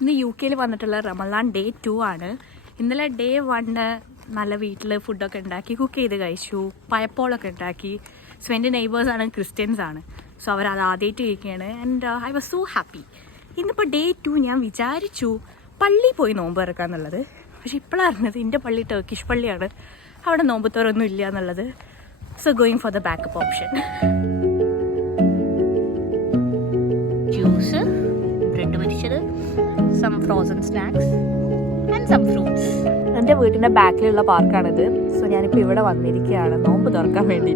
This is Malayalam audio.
ഇന്ന് UK വന്നിട്ടുള്ള റമളാൻ ഡേ 2 ആണ്. ഇന്നലെ ഡേ 1 നല്ല വീട്ടിൽ ഫുഡൊക്കെ ഉണ്ടാക്കി കുക്ക് ചെയ്ത് കഴിച്ചു, പയപ്പോളൊക്കെ ഉണ്ടാക്കി. സോ എൻ്റെ നെയ്ബേഴ്സാണ് ക്രിസ്ത്യൻസ് ആണ്, സോ അവരത് ആദ്യമായിട്ട് കഴിക്കുകയാണ്. And I was so happy. ഇന്നിപ്പോൾ ഡേ 2 ഞാൻ വിചാരിച്ചു പള്ളിയിൽ പോയി നോമ്പ് ഇറക്കാന്നുള്ളത്. പക്ഷെ ഇപ്പോഴാണ് അറിഞ്ഞത് എൻ്റെ പള്ളി ടർക്കിഷ് പള്ളിയാണ്, അവിടെ നോമ്പത്തോറൊന്നും ഇല്ല എന്നുള്ളത്. So going for the backup option. Juice, bread പൊരിച്ചത്, some frozen snacks and some fruits. എൻ്റെ വീട്ടിൻ്റെ ബാക്കിലുള്ള പാർക്കാണിത്. സോ ഞാനിപ്പോൾ ഇവിടെ വന്നിരിക്കുകയാണ് നോമ്പ് തുറക്കാൻ വേണ്ടി.